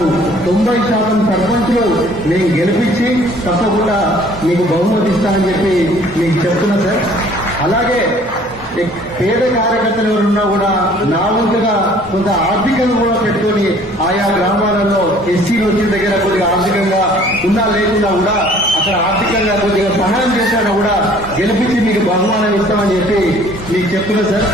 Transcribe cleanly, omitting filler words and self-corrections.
90% సర్పంచ్లు నేను గెలిపించి తప్పకుండా మీకు బహుమతి ఇస్తానని చెప్పి మీకు చెప్తున్నా సార్. అలాగే పేద కార్యకర్తలు ఎవరున్నా కూడా నా వంతుగా కొంత ఆర్థికంగా కూడా పెట్టుకొని ఆయా గ్రామాలలో ఎస్సీలు వచ్చిన దగ్గర కొద్దిగా ఆర్థికంగా ఉన్నా లేకుండా కూడా అక్కడ ఆర్థికంగా కొద్దిగా సహాయం చేసినా కూడా గెలిపించి మీకు బహుమానం ఇస్తామని చెప్పి మీకు చెప్తున్నా సార్.